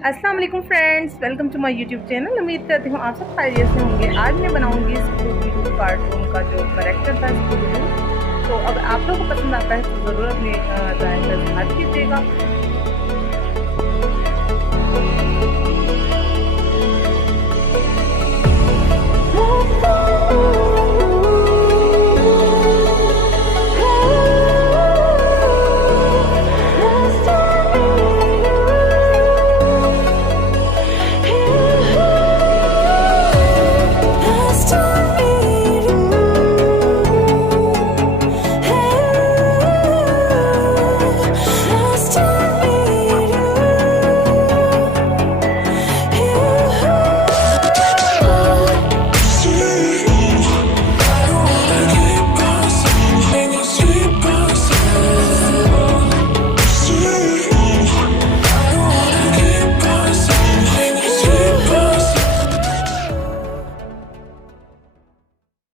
अस्सलाम वालेकुम friends, welcome to my YouTube channel. उम्मीद करती हूँ आप सब खैरियत से होंगे। आज मैं बनाऊंगी स्कूबी डू कार्टून का जो कैरेक्टर था स्कूबी डू। तो अगर आप लोगों को पसंद आता है तो ज़रूर अपने राय का इज़हार कीजिएगा।